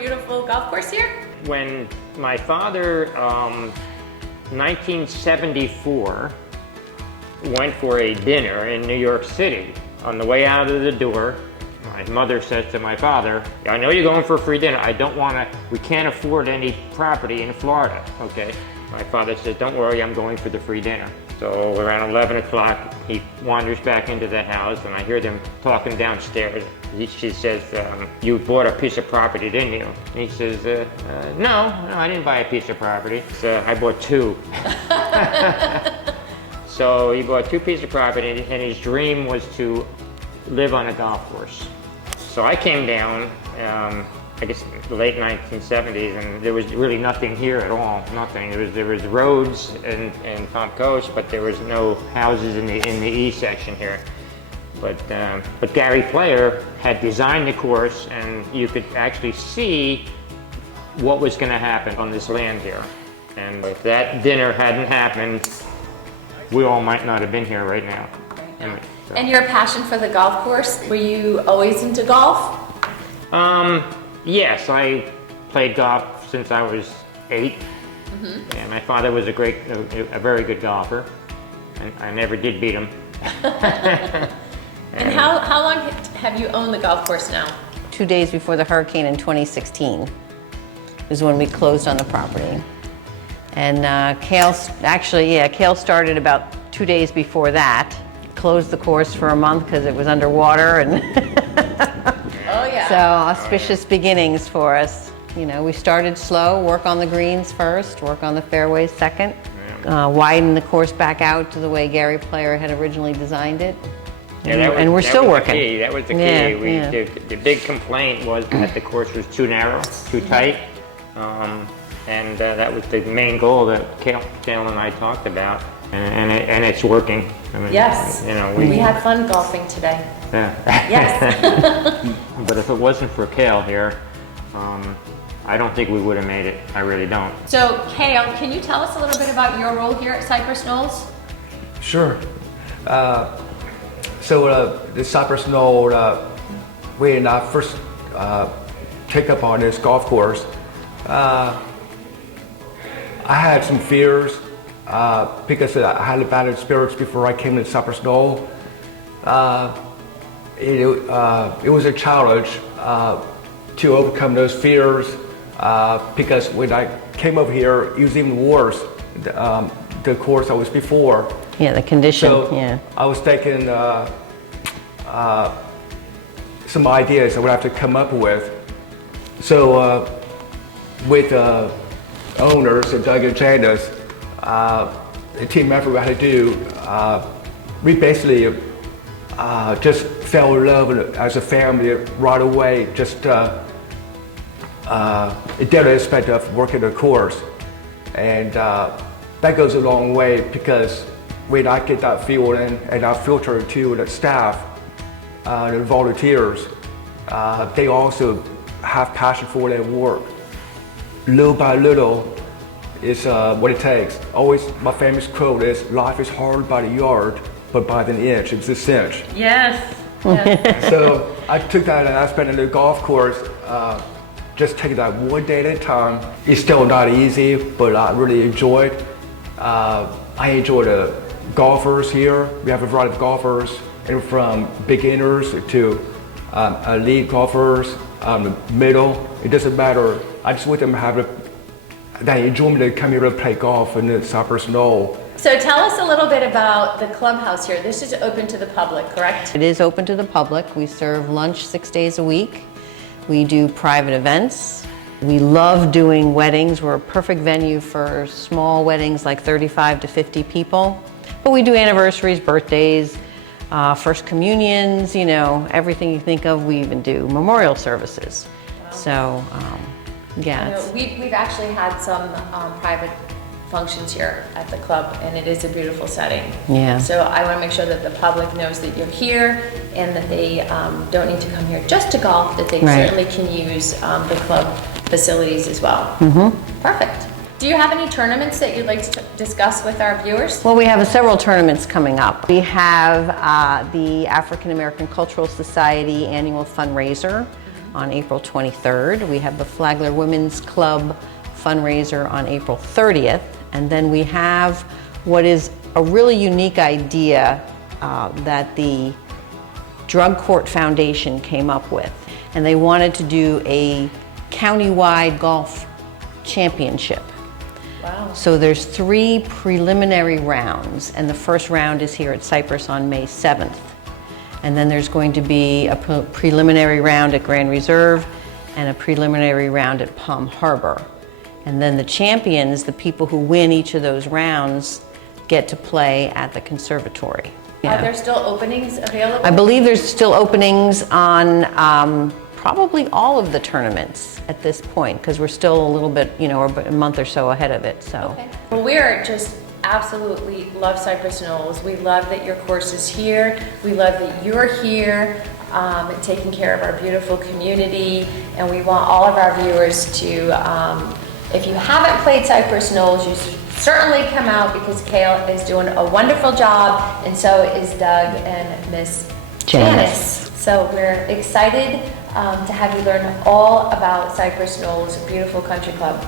beautiful golf course here? When my father, 1974, went for a dinner in New York City, on the way out of the door, my mother says to my father, I know you're going for a free dinner. We can't afford any property in Florida, okay? My father says, don't worry, I'm going for the free dinner. So around 11 o'clock, he wanders back into the house and I hear them talking downstairs. She says, you bought a piece of property, didn't you? And he says, no, I didn't buy a piece of property. So I bought two. So he bought two pieces of property and his dream was to live on a golf course. So I came down, I guess the late 1970s, and there was really nothing here at all, nothing. There was roads in Palm Coast, but there was no houses in the E section here. But Gary Player had designed the course, and you could actually see what was going to happen on this land here. And if that dinner hadn't happened, we all might not have been here right now. And your passion for the golf course, were you always into golf? Yes, I played golf since I was 8. And my father was a very good golfer. And I never did beat him. And how long have you owned the golf course now? 2 days before the hurricane in 2016 is when we closed on the property. And Cale started about 2 days before that. Closed the course for a month because it was underwater, and oh yeah. So auspicious beginnings for us. You know, we started slow, work on the greens first, work on the fairways second, widen the course back out to the way Gary Player had originally designed it. Yeah, and we're still working. That was the key. The big complaint was that the course was too narrow, too tight, and that was the main goal that Cale and I talked about, and it's working. I mean, yes, you know, we had fun golfing today. Yeah. Yes. But if it wasn't for Cale here, I don't think we would have made it. I really don't. So, Cale, can you tell us a little bit about your role here at Cypress Knolls? Sure. So the Cypress Knoll, when I first took up on this golf course, I had some fears because I had a bad experience before I came to Cypress Knoll. It was a challenge to overcome those fears because when I came over here, it was even worse, the course I was before. Yeah, the condition. So I was thinking some ideas I would have to come up with. So with owners and Doug and Janice, the team effort we had to do, we basically just fell in love as a family right away. Just a daily aspect of working the course, and that goes a long way because when I get that feeling and I filter it to the staff, the volunteers, they also have passion for their work. Little by little is what it takes. Always, my famous quote is, life is hard by the yard, but by the inch, it's a cinch. Yes. Yes. So I took that aspect of the golf course, just taking that one day at a time. It's still not easy, but I really enjoy it. I enjoy the golfers here. We have a variety of golfers, and from beginners to elite golfers, middle. It doesn't matter. I just want them to have that enjoyment to come here to play golf in the Cypress Knoll. So tell us a little bit about the clubhouse here. This is open to the public, correct? It is open to the public. We serve lunch 6 days a week. We do private events. We love doing weddings. We're a perfect venue for small weddings like 35 to 50 people. But we do anniversaries, birthdays, first communions, you know, everything you think of. We even do memorial services. So, yeah. We've actually had some private functions here at the club, and it is a beautiful setting. Yeah. So I want to make sure that the public knows that you're here and that they don't need to come here just to golf, that they certainly can use the club facilities as well. Mm-hmm. Perfect. Do you have any tournaments that you'd like to discuss with our viewers? Well, we have several tournaments coming up. We have the African American Cultural Society annual fundraiser, on April 23rd. We have the Flagler Women's Club fundraiser on April 30th. And then we have what is a really unique idea that the Drug Court Foundation came up with. And they wanted to do a countywide golf championship. Wow. So there's 3 preliminary rounds, and the first round is here at Cypress on May 7th. And then there's going to be a preliminary round at Grand Reserve and a preliminary round at Palm Harbor. And then the champions, the people who win each of those rounds, get to play at the conservatory. Are there still openings available? I believe there's still openings on probably all of the tournaments at this point, because we're still a little bit, we're a month or so ahead of it, so. Okay. Well, we're just absolutely love Cypress Knolls. We love that your course is here. We love that you're here taking care of our beautiful community. And we want all of our viewers to, if you haven't played Cypress Knolls, you certainly come out, because Kale is doing a wonderful job, and so is Doug and Miss Janice. So we're excited to have you learn all about Cypress Knolls, beautiful country club.